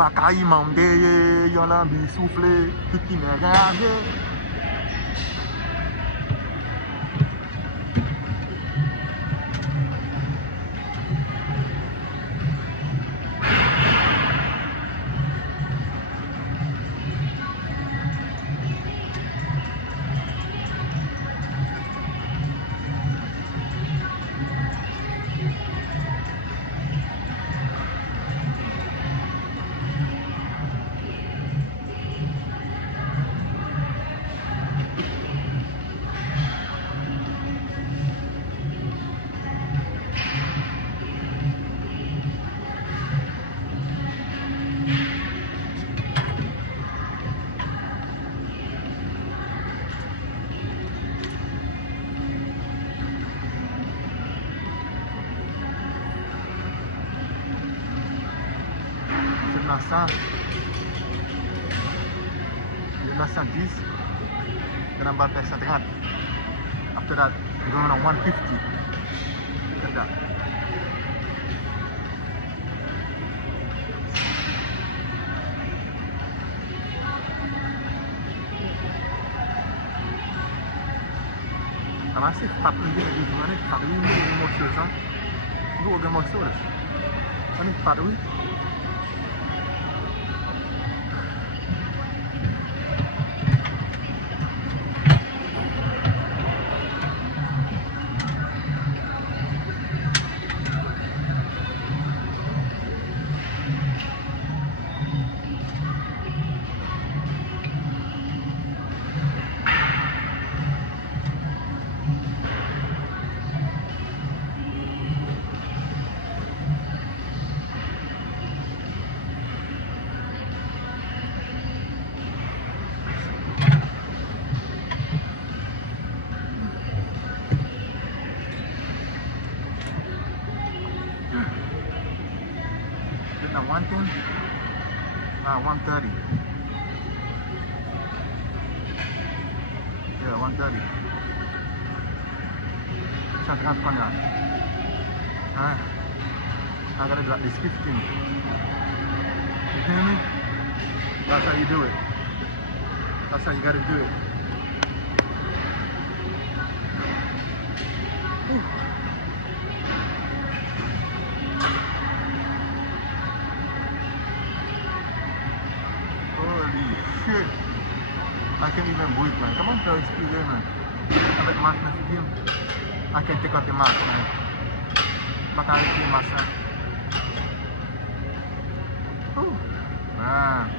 Wakayi mande, yon lan bi souffle, tout qui me regarde. You're not 110, then I'm about to 130. After that, we're going on 150. Look at that. I'm assez fat in the video, man. It's fat. We need more shoes, huh? We will get more shoes. I need fat, we. Now 110, 130. Yeah, 130. Shut up, Konya. I gotta drop this 15. You hear me? That's how you do it. That's how you gotta do it. Whew. Shit. I can't even breathe, man. Come on, tell this kid, man. Avec mask, man, for him. I can't take out the mask, man. I can't take the mask, man. Ooh. Man.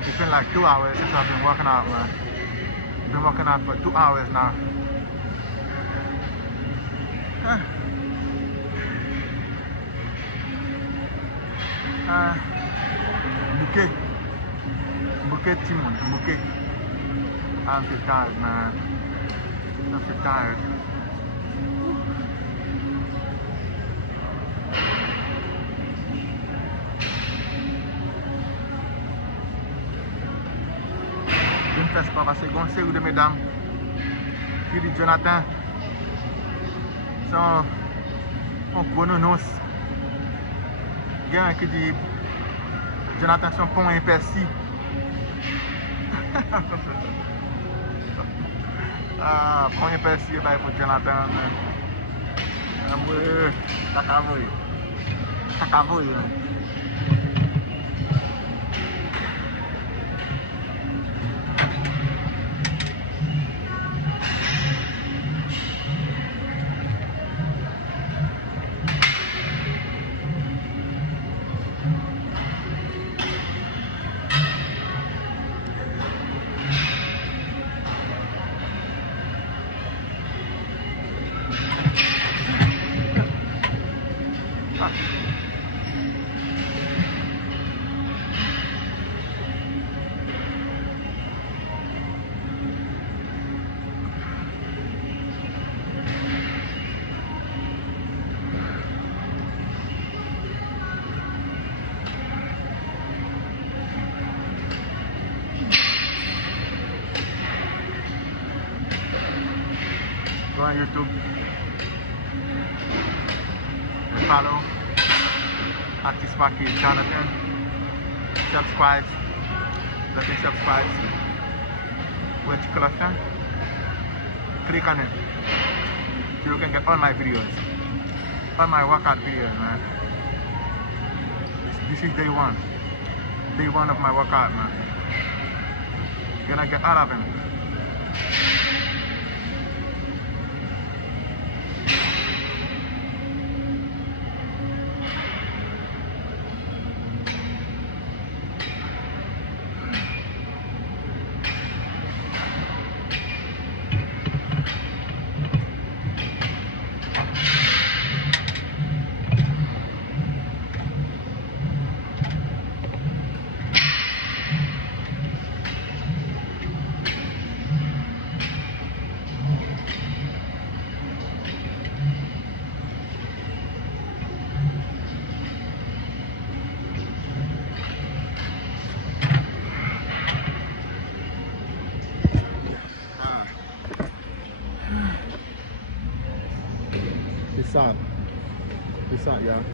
It's been like 2 hours since I've been working out, man. I've been working out for 2 hours now. Bouquet Timon, bouquet. I'm too tired, man. I'm too tired. Je ne fais pas parce que une série de mesdames qui dit Jonathan sont en chrononos. Il y a un qui dit Jonathan son pont imperci. Premier persi bay pou Jonathan men. Mwe, takavoy. Takavoy men. Go on YouTube and follow Artist Wacky Jonathan. Subscribe. Let me subscribe. Which collection? Click on it. So you can get all my videos. All my workout videos, man. This is day one. Day one of my workout, man. You're gonna get all of them. Peace out, y'all.